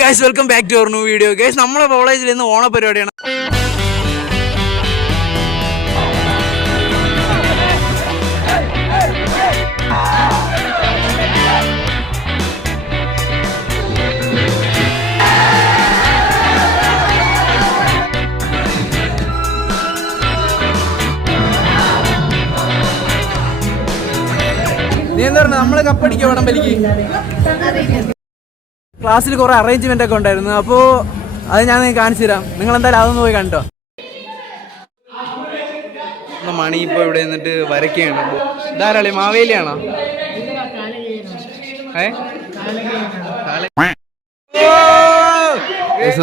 Guys welcome back to our new video guys നമ്മളെ കോളേജിൽ ഇന്ന് ഓണ പരിപാടിയാണ് നീ എന്താ പറഞ്ഞ നമ്മൾ കപ്പടിക്കുക വടംവലിക്ക് ക്ലാസ്സിൽ കുറെ അറേഞ്ച്മെന്റ് ഒക്കെ ഉണ്ടായിരുന്നു. അപ്പോ അത് ഞാൻ കാണിച്ചു തരാം. നിങ്ങൾ എന്തായാലും അതൊന്ന് പോയി കണ്ടോ? മണി ഇപ്പൊ ഇവിടെ നിന്നിട്ട് വരയ്ക്കുകയാണ്. ധാരാളി മാവേലിയാണോ!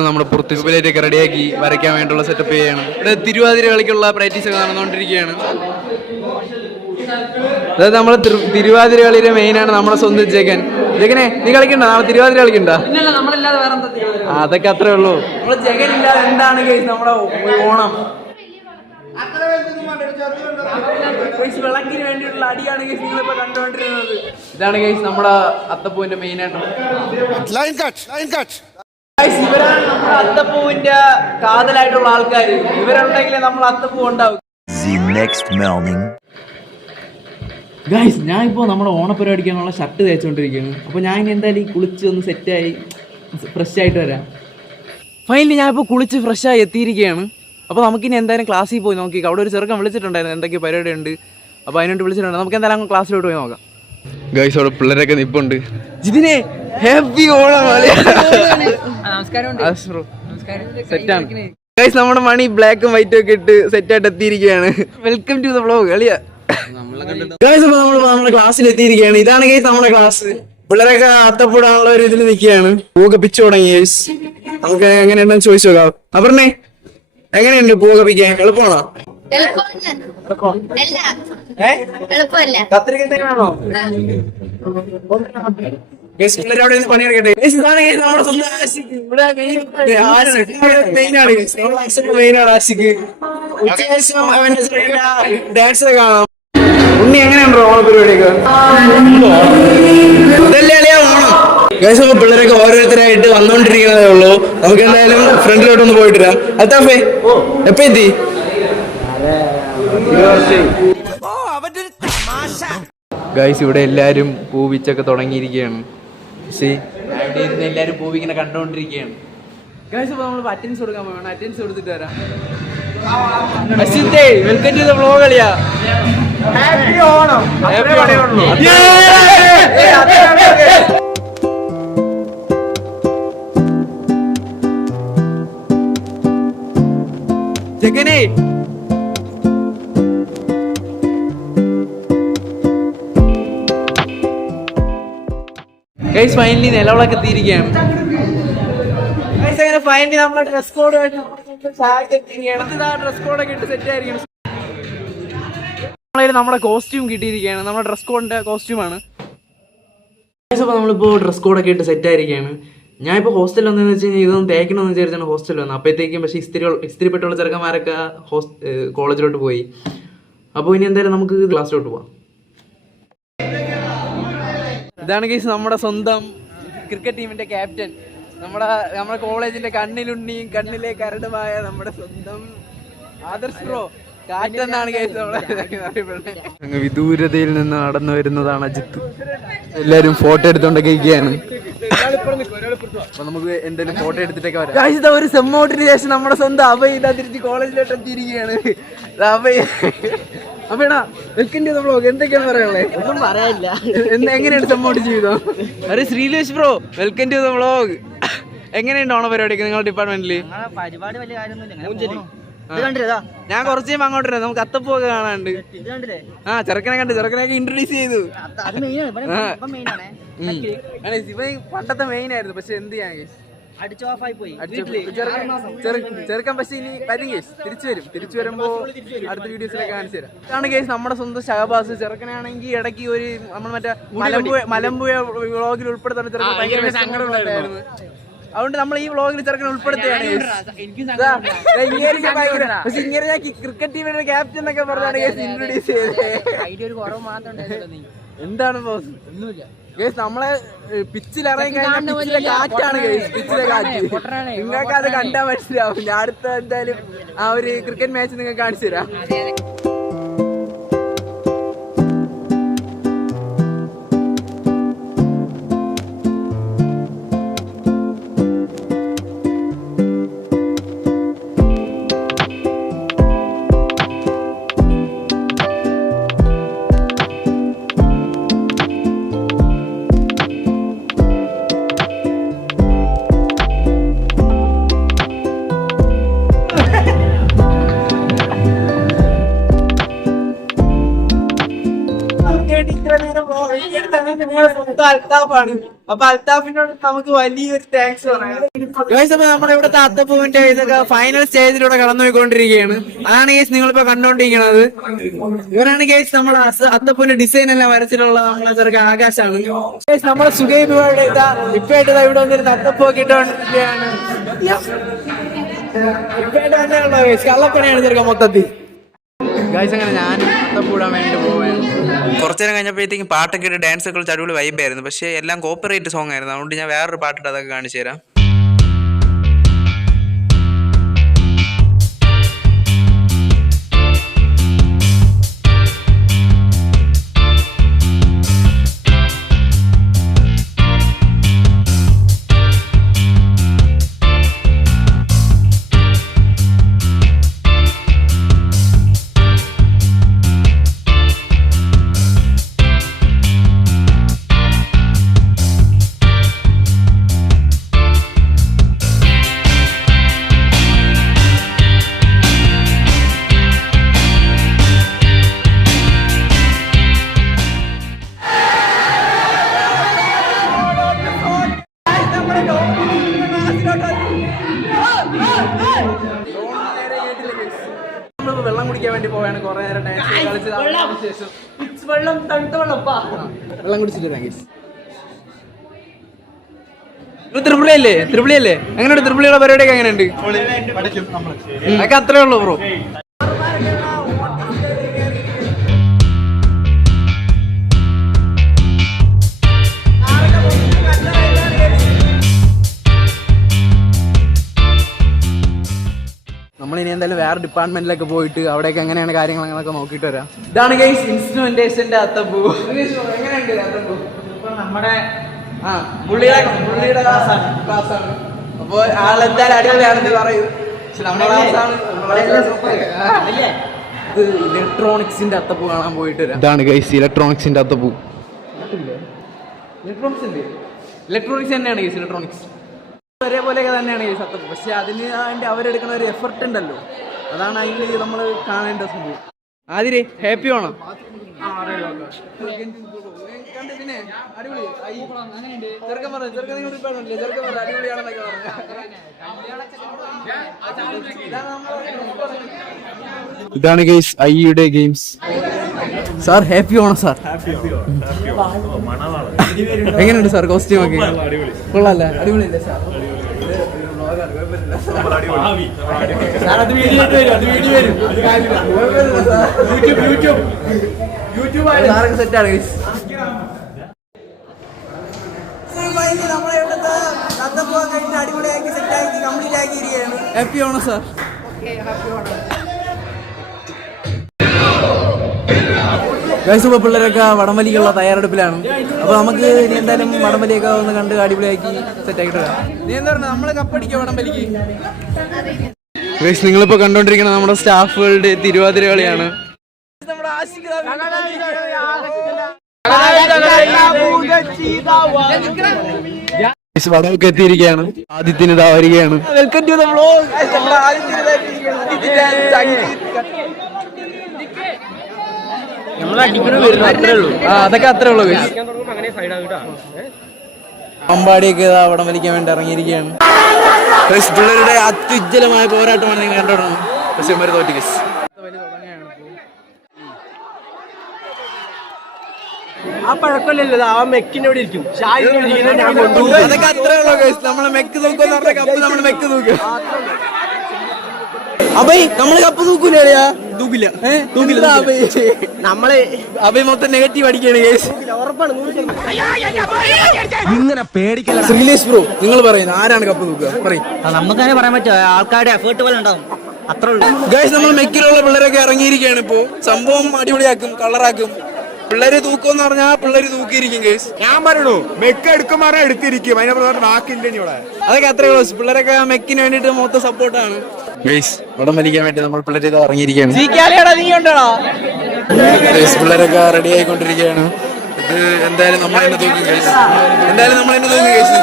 നമ്മുടെ പുറത്തുപിലേറ്റ് ഒക്കെ റെഡിയാക്കി വരയ്ക്കാൻ വേണ്ടിയുള്ള സെറ്റപ്പ് ചെയ്യാണ് ഇവിടെ തിരുവാതിര കളിക്കുള്ള പ്രാക്ടീസ് ഒക്കെ നടന്നുകൊണ്ടിരിക്കുകയാണ്. അതായത് നമ്മളെ തിരു- തിരുവാതിര കളിയിലെ മെയിൻ ആണ് നമ്മുടെ സ്വന്തം ജഗൻ ജഗനെ നീ കളിക്കണ്ട? നാളെ തിരുവാതിര കളിക്കണ്ട? അതൊക്കെ അത്രേ ഉള്ളൂ. ജഗൻ ഇല്ലാതെ എന്താണ് നമ്മുടെ ഓണം? Guys, വിളക്കിന് വേണ്ടിയിട്ടുള്ള അടിയാണ് കേസ് നിങ്ങളിപ്പോ കണ്ടുകൊണ്ടിരുന്നത്. ഇതാണ് കേസ് നമ്മുടെ അത്തപ്പൂവിന്റെ മെയിൻ ആയിട്ട്. ഇവരാണ് നമ്മുടെ അത്തപ്പൂവിന്റെ കാതലായിട്ടുള്ള ആൾക്കാർ ഇവരുണ്ടെങ്കിലേ നമ്മൾ അത്തപ്പൂ ഉണ്ടാവും ഗൈസ് ഞാൻ ഇപ്പോൾ നമ്മുടെ ഓണപ്പരിപാടിക്കാനുള്ള ഷർട്ട് തേച്ചുകൊണ്ടിരിക്കുകയാണ്. അപ്പോൾ ഞാൻ ഇനി എന്തായാലും കുളിച്ച് ഒന്ന് സെറ്റായി ഫ്രഷ് ആയിട്ട് വരാം. ഫൈനലി ഞാൻ ഇപ്പോൾ കുളിച്ച് ഫ്രഷായി എത്തിയിരിക്കുകയാണ്. അപ്പോൾ നമുക്കിനി എന്തായാലും ക്ലാസ്സിൽ പോയി നോക്കി. അവിടെ ഒരു ചെറുക്കൻ വിളിച്ചിട്ടുണ്ടായിരുന്നു എന്തൊക്കെ പരിപാടി ഉണ്ട് അപ്പോൾ അതിനോട്ട് വിളിച്ചിട്ടുണ്ട്. നമുക്ക് എന്തായാലും അങ്ങ് ക്ലാസ്സിലോട്ട് പോയി നോക്കാം. ഗൈസ് അവിടെ പിള്ളേരൊക്കെ നിപ്പുണ്ട്. ജിതിനെ ഹാപ്പി ഓണം സെറ്റാണ് ഗൈസ് നമ്മുടെ മണി ബ്ലാക്കും വൈറ്റും ഒക്കെ ഇട്ട് സെറ്റായിട്ട് എത്തിയിരിക്കുകയാണ്. വെൽക്കം ടു ദ വ്ളോഗ് കളിയാ ഗൈസ് നമ്മൾ നമ്മുടെ ക്ലാസ്സിൽ എത്തിയിരിക്കുകയാണ്. ഇതാണ് ഗൈസ് നമ്മുടെ ക്ലാസ് പിള്ളേരൊക്കെ അത്തപ്പെടാനുള്ള ഒരു ഇതിൽ നിൽക്കുകയാണ്. പൂവൊക്കെ പിച്ചു തുടങ്ങി ഗൈസ് നമുക്ക് എങ്ങനെയുണ്ടെന്ന് ചോദിച്ചു നോക്കാം. അപർണേ എങ്ങനെയുണ്ട് പൂവൊക്കെ പിക്കാൻ? എളുപ്പമാണോ? അവിടെ നിന്ന് പണിയെടുക്കട്ടെ. ഇതാണ് നമ്മുടെ സ്വന്തം ആശിക്ക് ഇവിടെ ആശിക്ക് അവന്റെ ഡാൻസ് കാണാം. ഉണ്ണി എങ്ങനെയുണ്ടോ ഓണ പരിപാടിയൊക്കെ? ഇതല്ലേ അളിയാ ഓണം. ഗൈസ് അപ്പൊ പിള്ളേരൊക്കെ ഓരോരുത്തരായിട്ട് വന്നോണ്ടിരിക്കുന്നതേ ഉള്ളൂ. നമുക്ക് എന്തായാലും ഫ്രണ്ടിലോട്ട് ഒന്ന് പോയിട്ട് വരാം. അത്താഫേ എപ്പ എത്തി? ഗൈസ് ഇവിടെ എല്ലാരും പൂവിച്ചൊക്കെ തുടങ്ങിയിരിക്കുകയാണ്. പക്ഷേ അവിടെ ഇരുന്ന് എല്ലാരും പൂവിങ്ങനെ കണ്ടുകൊണ്ടിരിക്കുകയാണ് ഗൈസ് ഇപ്പൊ നമ്മൾ അറ്റൻസ് കൊടുക്കാൻ പോകണം അറ്റൻസ് കൊടുത്തിട്ട് വരാം. അശ്വിത്തേ വെൽക്കം ടു ബ്ലോഗ് കളിയാ ഹാപ്പി ഓണം. ജഗനേ. ഗൈസ് ഫൈനലി നിലവിളൊക്കെ എത്തിയിരിക്കുകയാണ്. അങ്ങനെ ഫൈനലി നമ്മളെ ഡ്രസ് കോഡ് ഡ്രസ് കോഡൊക്കെ ഇട്ട് സെറ്റ് ആയിരിക്കണം നമ്മളതിൽ നമ്മുടെ കോസ്റ്റ്യൂം കിട്ടിയിരിക്കുകയാണ്. നമ്മുടെ ഡ്രസ് കോഡിന്റെ കോസ്റ്റ്യൂമാണ് അപ്പോൾ നമ്മളിപ്പോൾ ഡ്രസ് കോഡൊക്കെ ഇട്ട് സെറ്റ് ആയിരിക്കുകയാണ്. ഞാൻ ഇപ്പോൾ ഹോസ്റ്റലിൽ വന്നതെന്ന് വെച്ച് കഴിഞ്ഞാൽ ഇതൊന്നും തേക്കണമെന്ന് വിചാരിച്ചാണ് ഹോസ്റ്റലിൽ വന്നത്. അപ്പോഴത്തേക്കും പക്ഷേ ഇസ്തിരി ഇസ്തിരിപ്പെട്ടുള്ള ചെറുക്കന്മാരൊക്കെ ഹോസ് കോളേജിലോട്ട് പോയി. അപ്പോൾ ഇനി എന്തായാലും നമുക്ക് ക്ലാസ്സിലോട്ട് പോവാം. ഇതാണ് കേസ് നമ്മുടെ സ്വന്തം ക്രിക്കറ്റ് ടീമിന്റെ ക്യാപ്റ്റൻ നമ്മുടെ നമ്മുടെ കോളേജിന്റെ കണ്ണിലുണ്ണിയും കണ്ണിലെ കരടുമായ നമ്മുടെ സ്വന്തം ആദർശ് ബ്രോ അങ്ങ് വിദൂരതയിൽ നിന്ന് നടന്നു വരുന്നതാണ് അജിത്ത്. എല്ലാരും ഫോട്ടോ എടുത്തോണ്ടൊക്കെ ഇരിക്കുകയാണ്. നമുക്ക് എന്തെങ്കിലും ഫോട്ടോ എടുത്തിട്ടൊക്കെ വരാം. ഇതാ ഒരു സെമ്മോട്ടിന് ശേഷം നമ്മുടെ സ്വന്തം അഭയ് ഇതാ തിരിച്ച് കോളേജിലോട്ട് എത്തിയിരിക്കുകയാണ്. അഭയ അപ്പേടാ വെൽക്കം ടു ബ്ലോഗ് എന്തൊക്കെയാണ് പറയാനുള്ളത് ഒന്നും പറയാനില്ല. എന്ന് എങ്ങനെയാണ് സമ്മോട്ട് ചെയ്തോ അരെ Sreelesh bro welcome to the vlog എങ്ങനെയുണ്ട് ഓണ പരിപാടിയൊക്കെ നിങ്ങളുടെ ഡിപ്പാർട്ട്മെന്റിൽ പരിപാടി വലിയ കാര്യമൊന്നുമില്ല? ഞാൻ കുറച്ച് കഴിയുമ്പോ അങ്ങോട്ട് വരാം. നമുക്ക് അത്തപ്പൊക്കെ കാണാണ്ട് ഇത് കണ്ടില്ലേ? ആ ചെറുക്കനെ കണ്ട് ചെറുക്കനെ ഇൻട്രൊഡ്യൂസ് ചെയ്തു. അത് അത് മെയിൻ ആണ്. ഇവനെ- മെയിൻ ആണേ. ഉം. ആണ് പണ്ടത്തെ മെയിൻ ആയിരുന്നു. പക്ഷെ എന്ത് ചെയ്യാൻ. ചെറുക്കൻ ചെറു- ചെറുക്കൻ പക്ഷെ ഇനി വരും കേസ് തിരിച്ചു വരും. തിരിച്ചു വരുമ്പോ അടുത്ത വീഡിയോസിലൊക്കെ കാണിച്ചു തരാം. ഇതാണ് കേസ് നമ്മുടെ സ്വന്തം ഷഹബാസ്. ചെറുക്കനാണെങ്കിൽ ഇടയ്ക്ക് ഒരു നമ്മൾ മറ്റേ മലമ്പുഴ മലമ്പുഴ വ്ളോഗിൽ ഉൾപ്പെടുത്തുന്ന ചെറുക്കൻ ഭയങ്കര സങ്കടമുണ്ടായിരുന്നു. അതുകൊണ്ട് നമ്മൾ ഈ വ്ളോഗിൽ ചെറുക്കനെ ഉൾപ്പെടുത്തുകയാണ്. പക്ഷെ ഇങ്ങനെ ഞാൻ ക്രിക്കറ്റ് ടീമിന്റെ ക്യാപ്റ്റൻ എന്നൊക്കെ പറഞ്ഞാണ് ഇൻട്രൊഡ്യൂസ് ചെയ്തത്. എന്താണ് ബോസ് ഒന്നുമില്ല. ഗൈസ് നമ്മളെ പിച്ചിൽ ഇറങ്ങി കഴിഞ്ഞാൽ പിച്ചിലെ കാറ്റാണ് ഗൈസ് പിച്ചിലെ കാറ്റ് നിങ്ങൾക്ക് അത് കണ്ടാൽ മനസ്സിലാവും. ഞാൻ അടുത്ത എന്തായാലും ആ ഒരു ക്രിക്കറ്റ് മാച്ച് നിങ്ങൾക്ക് കാണിച്ചു തരാം. അപ്പൊ അൽത്താഫിനോട് നമുക്ക് വലിയൊരു താങ്ക്സ് ഫൈനൽ സ്റ്റേജിലൂടെ കടന്നുപോയിക്കൊണ്ടിരിക്കുകയാണ്. അതാണ് കേസ് നിങ്ങളിപ്പോ കണ്ടോണ്ടിരിക്കുന്നത് ഇവരാണ് കേസ് നമ്മുടെ അത്തപ്പൂവിന്റെ ഡിസൈൻ എല്ലാം വരച്ചിട്ടുള്ള നമ്മളെ ചെറുക്ക ആകാശാണ് ഗൈസ് നമ്മുടെ സുഖൈബുകളുടെ ഇതാ ഇപ്പായിട്ട് ഇവിടെ വന്നിരുന്ന അത്തപ്പൂ ഗൈസ് കള്ളപ്പണിയാണ് ചെറുക്ക മൊത്തത്തിൽ. അങ്ങനെ ഞാൻ അത്തപ്പൂടാൻ വേണ്ടി പോവുകയാണ് കുറച്ചു നേരം കഴിഞ്ഞപ്പോഴത്തേക്കും പാട്ടൊക്കെ ഡാൻസ് ഒക്കെ കളിച്ച് വൈബായിരുന്നു പക്ഷേ എല്ലാം കോപ്പറേറ്റ് സോങ് ആയിരുന്നു. അതുകൊണ്ട് ഞാൻ വേറൊരു പാട്ടിട്ട് അതൊക്കെ കാണിച്ചു തരാം. വെള്ളം കുടിച്ചിട്ട് താങ്ക് ത്രിപുളിയല്ലേ? ത്രിപുളിയല്ലേ? എങ്ങനെയുണ്ട് ത്രിപുളിയുടെ പരിപാടിയൊക്കെ എങ്ങനെയുണ്ട്? അതൊക്കെ അത്രേ ഉള്ളൂ ബ്രോ നമ്മൾ ഇനി എന്തായാലും വേറെ ഡിപ്പാർട്ട്മെന്റിലൊക്കെ പോയിട്ട് അവിടെയൊക്കെ എങ്ങനെയാണ് കാര്യങ്ങൾ അങ്ങനെയൊക്കെ നോക്കിയിട്ട് വരാം. ഇതാണ് ഗൈസ് ഇൻസ്ട്രുമെന്റേഷന്റെ അത്തപ്പൂ. എങ്ങനെയുണ്ട് അത്തപ്പൂ നമ്മുടെ ആ പുള്ളിയുടെ പുള്ളിയുടെ ക്ലാസ് ആണ് ക്ലാസ് ആണ്. അപ്പൊ ആളെന്തായാലും അടിപൊളിയാണെന്ന് പറയും. പക്ഷെ നമ്മുടെ ഇത് ഇലക്ട്രോണിക്സിന്റെ അത്തപ്പൂ കാണാൻ പോയിട്ട് വരാം. ഇതാണ് ഗൈസ് ഇലക്ട്രോണിക്സിന്റെ അത്തപ്പൂ. ഇലക്ട്രോണിക്സ് ഉണ്ട് ഇലക്ട്രോണിക്സ് തന്നെയാണ് ഗൈസ് ഇലക്ട്രോണിക്സ് ഒരേപോലെയൊക്കെ തന്നെയാണ് ഈ സത്യം പക്ഷെ അതിന് വേണ്ടി അവരെടുക്കുന്ന ഒരു എഫർട്ട് ഉണ്ടല്ലോ. അതാണ് അതിൽ നമ്മൾ കാണേണ്ട സംഭവം. ആതിരെ ഹാപ്പി ആണോ? പിന്നെ അടിപൊളി. ഐ, ചെറുക്കൻ പറഞ്ഞു ചെറുക്കൻ നിങ്ങൾ ഇപ്പൊ പറഞ്ഞില്ലേ ചെറുക്കൻ പറഞ്ഞു അടിപൊളിയാണെന്നൊക്കെ പറഞ്ഞു ഇതാണ് ഗെയ്സ് ഇതാണ് ഗെയിംസ് ഐയുടെ ഗെയിംസ് സാർ ഹാപ്പി ആണോ സാർ? എങ്ങനെയുണ്ട് സാർ? കോസ്റ്റ്യൂം ഒക്കെ? കൊള്ളാല്ലേ? അടിപൊളിയല്ലേ സാർ? സാറൊക്കെ സെറ്റാണ് അടിപൊളിയാക്കി സെറ്റാക്കി കംപ്ലീറ്റ് ആക്കിയിരിക്കുകയാണ് ഹാപ്പി ആണോ സാർ. ഗൈസ് ഇപ്പോൾ പിള്ളേരൊക്കെ വടംവലിക്കുള്ള തയ്യാറെടുപ്പിലാണ്. അപ്പൊ നമുക്ക് ഇനി എന്തായാലും വടംവലിയൊക്കെ ഒന്ന് കണ്ട് അടിപൊളിയാക്കി സെറ്റ് ആക്കിട്ട് വരാം. നീ എന്താ പറഞ്ഞ? നമ്മൾ കപ്പടിക്കുക വടംവലിക്ക്? ഗൈസ് നിങ്ങളിപ്പോ കണ്ടോണ്ടിരിക്കുന്ന നമ്മുടെ സ്റ്റാഫുകളുടെ തിരുവാതിര കളിയാണ്. നമ്മുടെ ആശിക് ഗൈസ് വടമൊക്കെ എത്തിയിരിക്കുകയാണ്. ആദിത്യന് ഇതാ വരികയാണ്. വെൽക്കം ടു ദ ഇതാ ആ അതൊക്കെ അത്രേ ഉള്ളൂ. അമ്പാടിയൊക്കെ അവിടെ വടം വലിക്കാൻ വേണ്ടി ഇറങ്ങിയിരിക്കുകയാണ്. പിള്ളേരുടെ അത്യുജ്വലമായ പോരാട്ടമാണ് നിങ്ങൾ കണ്ടോടണം പക്ഷെ തോറ്റി. ആ പഴക്കമില്ലല്ലോ ആ മെക്കിനോട് ഇരിക്കും. ഞാൻ അതൊക്കെ അത്രേ ഉള്ളൂ. നമ്മളെ മെക്ക് കപ്പ് നമ്മൾ മെക്ക് തൂക്കുക. അപ്പൊ നമ്മൾ കപ്പ് തൂക്കൂലേ തൂക്കില്ല. ഏഹ് തൂക്കില്ല, തൂക്കില്ല. നമ്മൾ അഭയ മൊത്തം നെഗറ്റീവ് അടിക്കാണ് കേസ് ഇങ്ങനെ പേടിക്കല ശ്രീലേഷ് ബ്രോ നിങ്ങൾ പറയുന്നത് ആരാണ് കപ്പ് തൂക്കുക പറയും. പറയാൻ പറ്റുമോ? ആൾക്കാരുടെ എഫേർട്ട് പോലെ ഉണ്ടാവും. അത്ര ഉള്ളൂ. ഗൈസ് നമ്മൾ മെക്കിലുള്ള പിള്ളേരൊക്കെ ഇറങ്ങിയിരിക്കുകയാണ് ഇപ്പോ. സംഭവം അടിപൊളിയാക്കും കളറാക്കും. പിള്ളേര് തൂക്കുമെന്ന് പറഞ്ഞാ പിള്ളേര് തൂക്കിയിരിക്കും കേസ് ഞാൻ പറയണു മെക്ക് എടുക്കുമാറാ എടുത്തിരിക്കും. അതിനെ പറഞ്ഞാൽ നാക്കിന്റെ ഇവിടെ. അതൊക്കെ അത്രേ ക്ലോസ് പിള്ളേരൊക്കെ മെക്കിന് വേണ്ടിട്ട് മൊത്തം സപ്പോർട്ടാണ് ഗൈസ് വടം വലിക്കാൻ വേണ്ടി നമ്മൾ പിള്ളേര് ഇത് ഇറങ്ങിയിരിക്കുകയാണ്. ഗൈസ് പിള്ളേരൊക്കെ റെഡി ആയിക്കൊണ്ടിരിക്കുകയാണ്. ഇത് എന്തായാലും നമ്മൾ എന്നെ തൂക്കും ഗൈസ് എന്തായാലും നമ്മൾ തന്നെ തൂക്കും ഗൈസ്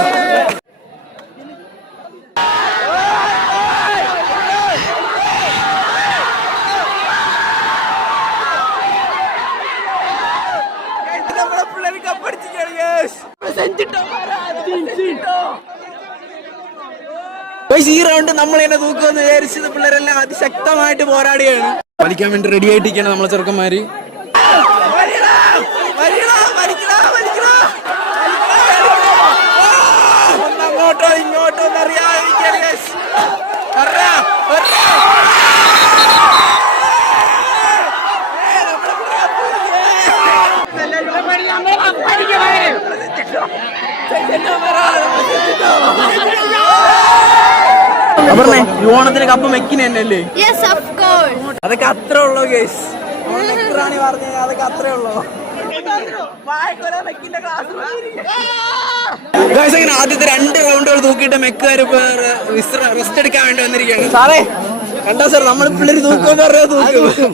നമ്മളെ പിള്ളേര് കപ്പടിച്ചിരിക്കുകയാണ് ഗൈസ് ഗൈസ്, ഈ റൗണ്ട് നമ്മൾ തന്നെ തൂക്കുമെന്ന് വിചാരിച്ചത് പിള്ളേരെല്ലാം അതിശക്തമായിട്ട് പോരാടിയാണ് വലിക്കാൻ വേണ്ടി റെഡി ആയിട്ടിരിക്കണം നമ്മളെ ചെറുക്കന്മാര് വലിക്കടാ, വലിക്കടാ, വലിക്കടാ, വലിക്കടാ. ആ, ഒന്ന് അങ്ങോട്ടോ ഇങ്ങോട്ടോ ഒന്ന് അറിയാതിരിക്കുകയാണ് guys. വരാ, വരാ. ഏ, നമ്മളെ പിള്ളേരെ അപർണേ ഈ ഓണത്തിന് കപ്പ് മെക്കിന് തന്നെയല്ലേ? യെസ് ഓഫ് കോഴ്സ് അതൊക്കെ അത്ര ഉള്ളു കേസ് അതൊക്കെ അത്രേ ഉള്ളൂ. അങ്ങനെ ആദ്യത്തെ രണ്ട് റൗണ്ടുകൾ തൂക്കിയിട്ട് മെക്കുകാർ റെസ്റ്റ് എടുക്കാൻ വേണ്ടി വന്നിരിക്കുകയാണ്. സാറേ കണ്ടോ സാർ നമ്മൾ പിള്ളേര് തൂക്കുമെന്ന് പറഞ്ഞാൽ തൂക്കും.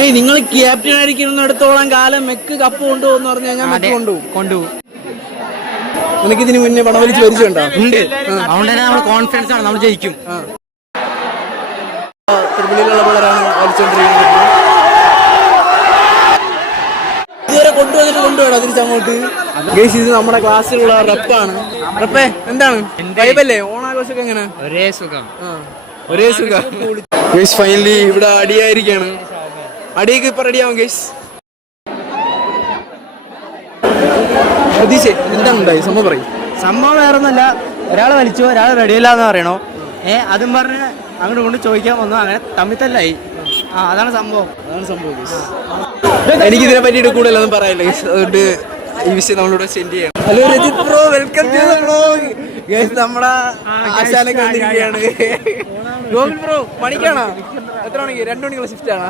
ഏയ് നിങ്ങൾ ക്യാപ്റ്റൻ ആയിരിക്കുന്നിടത്തോളം കാലം മെക്ക് കപ്പ് കൊണ്ടുപോകുന്ന പറഞ്ഞു കഴിഞ്ഞാൽ മെക്ക് കൊണ്ടുപോകും. കൊണ്ടുപോകും. നിനക്ക് ഇതിന് മുന്നേ പണം വലിച്ച് വരിച്ചുണ്ടോ ഉണ്ട് അതുകൊണ്ട് തന്നെ നമ്മൾ കോൺഫിഡൻസ് ആണ് നമ്മൾ ജയിക്കും. ത്രിപുളിയിലുള്ള പിള്ളേരാണ് വലിച്ചോണ്ടിരിക്കുന്നത്. ഇതുവരെ കൊണ്ടുവന്നിട്ട് കൊണ്ടുപോകണം തിരിച്ചങ്ങോട്ട് ഗേസ് ഇത് നമ്മുടെ ക്ലാസ്സിലുള്ള റെപ്പാണ്. റെപ്പേ എന്താണ്? വൈബല്ലേ? ഓണാഘോഷമൊക്കെ എങ്ങനെ? ഒരേ സുഖം. ഒരേ സുഖം. ഗേസ് ഫൈനലി ഇവിടെ അടിയായിരിക്കാണ്. അടിയൊക്കെ ഇപ്പൊ റെഡിയാവും ഗേസ് പ്രതീക്ഷ എന്താണ് ഉണ്ടായി സംഭവം പറയും. സംഭവം വേറെ ഒന്നല്ല ഒരാൾ വലിച്ചു ഒരാൾ റെഡിയല്ല എന്ന് പറയണോ. ഏ അതും പറഞ്ഞ് അങ്ങോട്ട് കൊണ്ട് ചോദിക്കാൻ വന്നു. അങ്ങനെ തമ്മിത്തല്ലായി. ആ അതാണ് സംഭവം. അതാണ് സംഭവം എനിക്ക് ഇതിനെ പറ്റിയിട്ട് കൂടുതലൊന്നും പറയാനില്ല. അതുകൊണ്ട് ഈ വിഷയം നമ്മളിവിടെ സെൻഡ് ചെയ്യാം. Hello Rajith bro welcome to bro നമ്മുടെ ആശാനൊക്കെ വന്നിരിക്കുകയാണ്. ഗോകുൽ ബ്രോ പണിക്കാണോ? എത്ര മണിക്ക് രണ്ടു മണിക്കുള്ള ഷിഫ്റ്റ് ആണോ.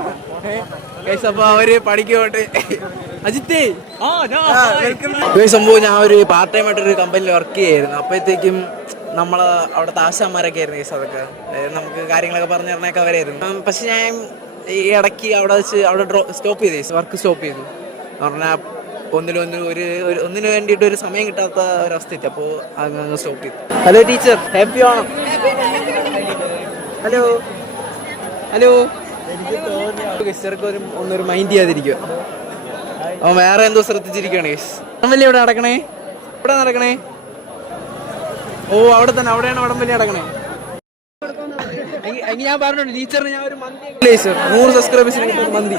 ഗൈസ് അപ്പൊ അവർ പഠിക്കോട്ടെ അജിത്തേ സംഭവം ഞാൻ ഒരു പാർട്ട് ടൈം ആയിട്ട് ഒരു കമ്പനിയിൽ വർക്ക് ചെയ്യായിരുന്നു അപ്പോഴത്തേക്കും നമ്മൾ അവിടുത്തെ ആശാന്മാരൊക്കെ ആയിരുന്നു ഗൈസ് അതൊക്കെ. നമുക്ക് കാര്യങ്ങളൊക്കെ പറഞ്ഞു തരണൊക്കെ അവരായിരുന്നു. പക്ഷെ ഞാൻ ഈ ഇടയ്ക്ക് അവിടെ വെച്ച് അവിടെ സ്റ്റോപ്പ് ചെയ്തു വർക്ക് സ്റ്റോപ്പ് ചെയ്തു. എന്ന് പറഞ്ഞാൽ ഒന്നിലൊന്നിനും ഒരു ഒരു- ഒന്നിനു വേണ്ടിയിട്ട് ഒരു സമയം കിട്ടാത്ത ഒരവസ്ഥ എത്തി അപ്പോൾ അങ്ങ് സ്റ്റോപ്പ് ചെയ്തു. Hello teacher happy Onam. Hello hello ഗസ്റ്റർക്കൊരു ഒന്നൊരു മൈൻഡ് ചെയ്യാതിരിക്കുക അവൻ വേറെ എന്തോ ശ്രദ്ധിച്ചിരിക്കുകയാണ് ഗസ് വടംവലി എവിടെ നടക്കണേ? എവിടെ നടക്കണേ? ഓ അവിടെ തന്നെ അവിടെയാണ് വടംവലി നടക്കണേ. ഞാൻ പറഞ്ഞോണ്ട് ടീച്ചറിന് ഞാൻ ഒരു മന്തി സർ നൂറ് സബ്സ്ക്രൈബേഴ്സിന് കിട്ടുന്ന മന്തി.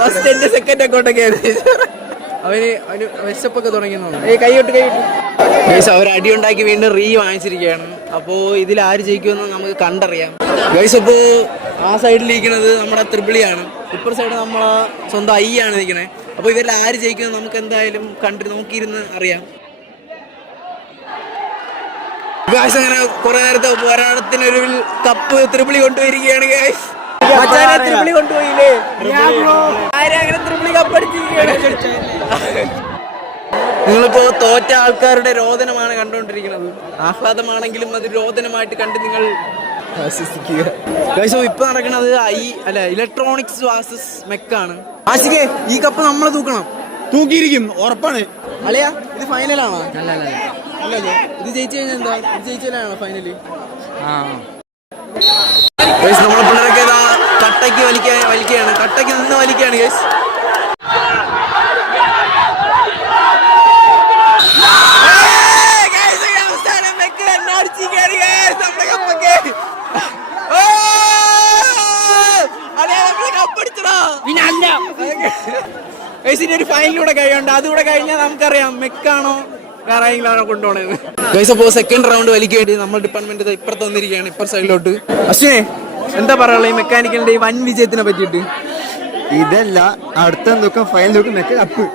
ഫസ്റ്റ് എന്റെ സെക്കൻഡ് അക്കൗണ്ടൊക്കെ അവന് അവന് വിശപ്പൊക്കെ തുടങ്ങിയെന്നു ഏ കൈയോട്ട് കൈയോട്ട് അവർ അടി ഉണ്ടാക്കി വീണ്ടും റീ വാങ്ങിച്ചിരിക്കുകയാണ്. അപ്പോ ഇതിൽ ആര് ജയിക്കുമെന്ന് നമുക്ക് കണ്ടറിയാം. ഗൈസ് അപ്പോ ആ സൈഡിൽ ഇരിക്കുന്നത് നമ്മുടെ ത്രിപിളിയാണ്. ഇപ്പുറ സൈഡ് നമ്മളെ സ്വന്തം ഐ ആണ് നിൽക്കുന്നത് അപ്പൊ ഇവരിൽ ആര് ജയിക്കുമെന്ന് നമുക്ക് എന്തായാലും കണ്ടി നോക്കിയിരുന്ന് അറിയാം. ഗായ്സ് അങ്ങനെ കുറെ നേരത്തെ പോരാട്ടത്തിനൊരു കപ്പ് ത്രിപിളി കൊണ്ടുപോയിരിക്കുകയാണ് ഗായ്സ് മച്ചാനെ ത്രിപിളി കൊണ്ടുപോയില്ലേ? ആരും അങ്ങനെ ത്രിപിളി കപ്പടിച്ചിരിക്കുകയാണ് നിങ്ങളിപ്പോ തോറ്റ ആൾക്കാരുടെ രോദനമാണ് കണ്ടുകൊണ്ടിരിക്കുന്നത്. ആഹ്ലാദമാണെങ്കിലും അത് രോദനമായിട്ട് കണ്ട് നിങ്ങൾ ആശ്വസിക്കുക. ഇപ്പൊ നടക്കുന്നത് ഐ അല്ല ഇലക്ട്രോണിക്സ് വാസസ് മെക്കാണ് ആശിക്കേ ഈ കപ്പ് നമ്മൾ തൂക്കണം. തൂക്കിയിരിക്കും ഉറപ്പാണ്. അളിയാ ഇത് ഫൈനലാണോ അല്ലല്ലോ. ഇത് ജയിച്ചു കഴിഞ്ഞാൽ എന്താ? ഇത് ജയിച്ചാലാണോ ഫൈനൽ ആ. നമ്മളെ പിള്ളേരൊക്കെ കട്ടയ്ക്ക് വലിക്കാൻ വലിക്കുകയാണ്. കട്ടയ്ക്ക് നിന്ന് വലിക്കുകയാണ് ഗൈസ് ഇനി ഒരു ഫൈനലൂടെ കഴിയുണ്ട്. അതുകൂടെ കഴിഞ്ഞാൽ നമുക്കറിയാം മെക്കാണോ വേറെ ആരെങ്കിലും കൊണ്ടുപോകണത് ഗൈസ് അപ്പോൾ സെക്കൻഡ് റൗണ്ട് വലിക്ക് വേണ്ടി നമ്മുടെ ഡിപ്പാർട്ട്മെന്റ് ഇപ്പുറത്ത് വന്നിരിക്കുകയാണ് ഇപ്പുറ സൈഡിലോട്ട് അശ്വിനെ എന്താ പറയാനുള്ള ഈ മെക്കാനിക്കലിന്റെ ഈ വൻ വിജയത്തിനെ പറ്റിയിട്ട്? ഇതല്ല അടുത്ത എന്തൊക്കെ ഫൈനൽ നോക്കും മെക്ക കപ്പ്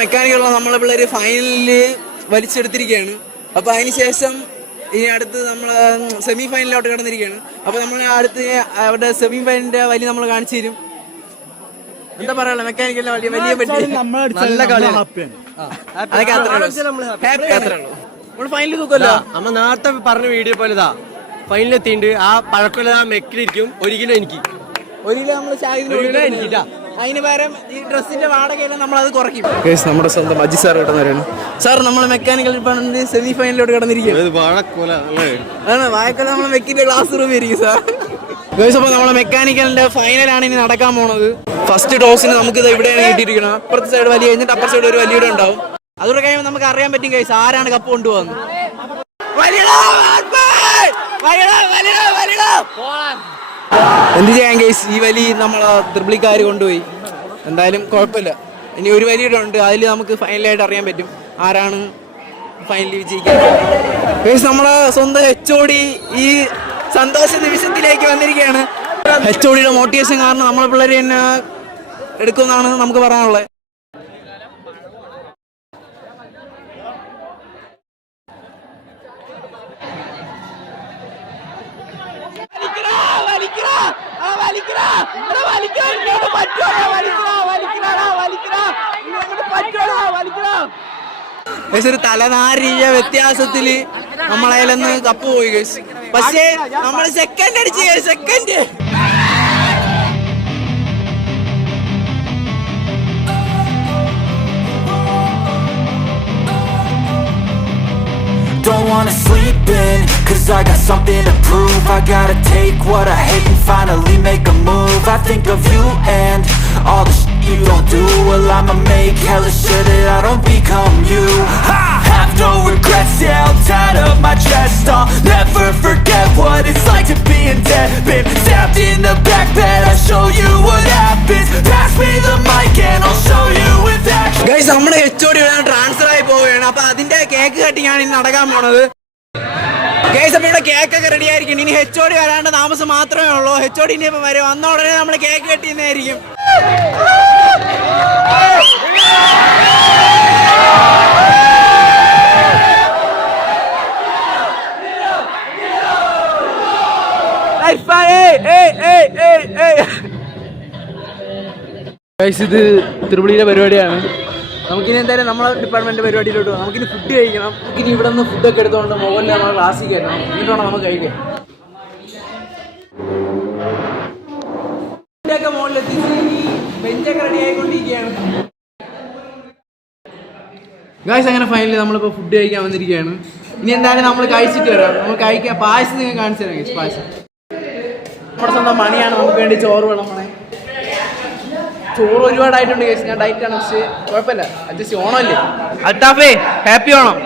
മെക്കാനിക്കുള്ള നമ്മളെ പിള്ളേര് ഫൈനലിൽ വലിച്ചെടുത്തിരിക്കുകയാണ്. അപ്പൊ അതിനുശേഷം ഇനി അടുത്ത് നമ്മൾ സെമി ഫൈനലിലോട്ട് കടന്നിരിക്കുകയാണ്. അപ്പൊ നമ്മൾ അടുത്ത് അവിടെ സെമി ഫൈനലിന്റെ വലിയ നമ്മൾ കാണിച്ചു തരും. എന്താ പറയാ മെക്കാനിക്കലിന്റെ വലിയ വലിയ പറ്റി നല്ല കളിയാണ്. അതൊക്കെ അത്രേ. നമ്മൾ ഫൈനലിൽ തൂക്കല്ലോ നമ്മ നേരത്തെ പറഞ്ഞ വീഡിയോ പോലെ ഇതാ ഫൈനൽ എത്തിണ്ട് ആ പഴക്കമില്ലാതെ ആ മെക്കിലിരിക്കും. ഒരിക്കലും എനിക്ക്. ഒരിക്കലും കിലോ നമ്മൾ ഷാഹിദിന് അതിന് പകരം ഈ ഡ്രസ്സിന്റെ വാടകയെല്ലാം നമ്മൾ അത് കുറയ്ക്കും നമ്മുടെ സ്വന്തം അജി സാർ കിടന്നവരാണ് സാർ നമ്മൾ മെക്കാനിക്കൽ ഡിപ്പാർട്ട്മെന്റ് സെമി ഫൈനലിലോട്ട് കടന്നിരിക്കുകയാണ്. അതാണ് നമ്മൾ നമ്മളെ മെക്കിന്റെ ക്ലാസ് റൂമിൽ ഇരിക്കും സാർ. ഗൈസ് അപ്പോൾ നമ്മളെ മെക്കാനിക്കലിന്റെ ഫൈനലാണ് ഇനി നടക്കാൻ പോണത്. ഫസ്റ്റ് ഡോസിന് നമുക്ക് ഇത് ഇവിടെയാണ് കിട്ടിയിരിക്കണം അപ്പുറത്തെ സൈഡ് വലിയ കഴിഞ്ഞിട്ട് അപ്പുറത്തെ സൈഡ് ഒരു വലിയ ഉണ്ടാവും. അതുകൂടെ കഴിയുമ്പോൾ നമുക്ക് അറിയാൻ പറ്റും ഗൈസ് ആരാണ് കപ്പ് കൊണ്ടുപോകുന്നത്. വലിയടാ, എന്ത് ചെയ്യാൻ കേസ് ഈ വലി നമ്മൾ ത്രിപ്ലിക്കാർ കൊണ്ടുപോയി. എന്തായാലും കുഴപ്പമില്ല. ഇനി ഒരു വലിയുടെ ഉണ്ട്. അതിൽ നമുക്ക് ഫൈനലായിട്ട് അറിയാൻ പറ്റും ആരാണ് ഫൈനലി വിജയിക്കുന്നത് കേസ് നമ്മളെ സ്വന്തം എച്ച് ഈ സന്തോഷ നിമിഷത്തിലേക്ക് വന്നിരിക്കുകയാണ്. എച്ച് ഒ ഡിയുടെ മോട്ടിവേഷൻ കാരണം നമ്മളെ പിള്ളേർ തന്നെ എടുക്കുമെന്നാണ് നമുക്ക് പറയാനുള്ളത്. തലനാരിയ വ്യത്യാസത്തിൽ നമ്മളതിലൊന്ന് കപ്പ് പോയി ഗയ്സ്. പക്ഷേ നമ്മൾ സെക്കൻഡ് അടിച്ച് second Don't wanna sleep in, cause I got something to prove I gotta take what I hate and finally make a move I think of you and all the shit you don't do Well I'ma make hella sure that I don't become you I have no regrets, yeah, I'll tie up my chest I'll never forget what it's like to be in debt Been stabbed in the back bed, I'll show you what happens Pass me the mic and I'll show you with action guys നമ്മുടെ I'm D transfer ആയി പോവുകയാണ് അപ്പൊ അതിന്റെ cake ആണ് ഇനി നടക്കാൻ പോണത് guys അപ്പോൾ ഇവിടെ കേക്കൊക്കെ റെഡി ആയിരിക്കും ഇനി ഡി വരാണ്ട് താമസം മാത്രമേ ഉള്ളൂ ഡി ഇനി ഇപ്പം വരും വന്ന ഉടനെ നമ്മൾ കേക്ക് കട്ടിയുന്നതായിരിക്കും ഗൈസ് ഇത് തിരുവള്ളിയിലെ പരിപാടിയാണ്. നമുക്കിനി എന്തായാലും നമ്മളെ ഡിപ്പാർട്ട്മെന്റ് പരിപാടിയിലോട്ട് പോകാം. നമുക്കിനി ഫുഡ് കഴിക്കണം. നമുക്കിനി ഇവിടെ നിന്ന് ഫുഡൊക്കെ എടുത്തുകൊണ്ട് മുകളിൽ നമ്മൾ ക്ലാസ്സിൽ കയറ്റണം എന്നിട്ട് വേണം നമുക്ക് കഴിക്കാൻ. ഫുഡൊക്കെ മുകളിലെത്തി ബെഞ്ചൊക്കെ റെഡി ആയിക്കൊണ്ടിരിക്കുകയാണ്. ഗായ്സ് അങ്ങനെ ഫൈനലി നമ്മളിപ്പോൾ ഫുഡ് കഴിക്കാൻ വന്നിരിക്കുകയാണ്. ഇനി എന്തായാലും നമ്മൾ കഴിച്ചിട്ട് വരാം. നമ്മൾ കഴിക്കാം. പായസം നിങ്ങൾ കാണിച്ചു തരാം ഗൈസ് പായസം. നമ്മുടെ സ്വന്തം മണിയാണ്. നമുക്ക് വേണ്ടി ചോറ് വിളമ്പണേ ചോറ് ഒരുപാടായിട്ടുണ്ട് കേസ് ഞാൻ ഡയറ്റ് ആണ്. പക്ഷേ കുഴപ്പമില്ല. അഡ്ജസ്റ്റ് ഓണമല്ലേ? അൽത്താഫേ ഹാപ്പി ഓണം.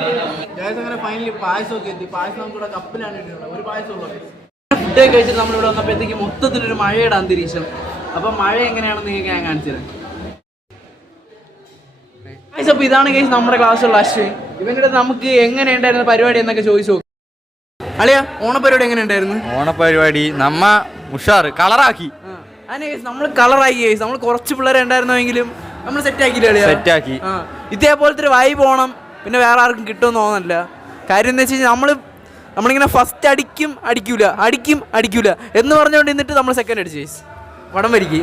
അങ്ങനെ ഫൈനലി പായസമൊക്കെ എത്തി. പായസം നമുക്ക് ഇവിടെ കപ്പിലാണ് ഇട്ടിട്ടുള്ളത്. ഒരു പായസം ഉള്ളത് ഫുഡ് കഴിച്ചിട്ട് നമ്മളിവിടെ വന്നപ്പോഴത്തേക്ക് മൊത്തത്തിലൊരു മഴയുടെ അന്തരീക്ഷം. അപ്പൊ മഴ എങ്ങനെയാണെന്ന് നിങ്ങൾക്ക് ഞാൻ കാണിച്ചു തരാം. ഗൈസ് അപ്പൊ ഇതാണ് ഗൈസ് നമ്മുടെ ക്ലാസ്സിലുള്ള അശ്വിൻ. ഇവന്റെ നമുക്ക് എങ്ങനെ ഉണ്ടായിരുന്ന പരിപാടി എന്നൊക്കെ ചോദിച്ചു നോക്കി. അളിയ ഓണപരിപാടി എങ്ങനെ ഉണ്ടായിരുന്നു? ഓണപരിപാടി. നമ്മ ഉഷാറ് കളറാക്കി. അങ്ങനെ നമ്മൾ കളറാക്കി കേസ് നമ്മൾ കുറച്ച് പിള്ളേരെ ഉണ്ടായിരുന്നെങ്കിലും നമ്മൾ സെറ്റ് ആക്കിയില്ലേ അളിയാ? Set ആക്കി. ഇതേപോലത്തെ ഒരു വൈബ് പോണം പിന്നെ വേറെ ആർക്കും കിട്ടുമെന്ന് തോന്നുന്നില്ല. കാര്യം എന്ന് വെച്ച് കഴിഞ്ഞാൽ നമ്മൾ നമ്മളിങ്ങനെ ഫസ്റ്റ് അടിക്കും അടിക്കൂല. അടിക്കും അടിക്കൂല. എന്ന് പറഞ്ഞുകൊണ്ട് നിന്നിട്ട് നമ്മൾ സെക്കൻഡ് അടിച്ചു കേസ് വടം വരിക്ക്.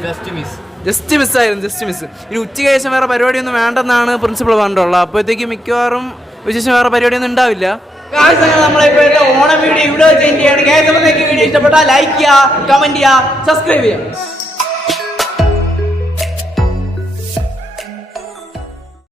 ജസ്റ്റ് മിസ്സായിരുന്നു ജസ്റ്റ് മിസ് ഇനി ഉച്ചയ്ക്ക് ശേഷം വേറെ പരിപാടിയൊന്നും വേണ്ടെന്നാണ് പ്രിൻസിപ്പൾ പറഞ്ഞിട്ടുള്ളത്. അപ്പോഴത്തേക്ക് മിക്കവാറും വിശേഷം വേറെ പരിപാടിയൊന്നും ഉണ്ടാവില്ല. ഓണം വീഡിയോ ഇവിടെ വെച്ച് ചെയ്യാണ്. വീഡിയോ ഇഷ്ടപ്പെട്ടാൽ ലൈക്ക് ചെയ്യുക കമന്റ് ചെയ്യുക സബ്സ്ക്രൈബ് ചെയ്യുക.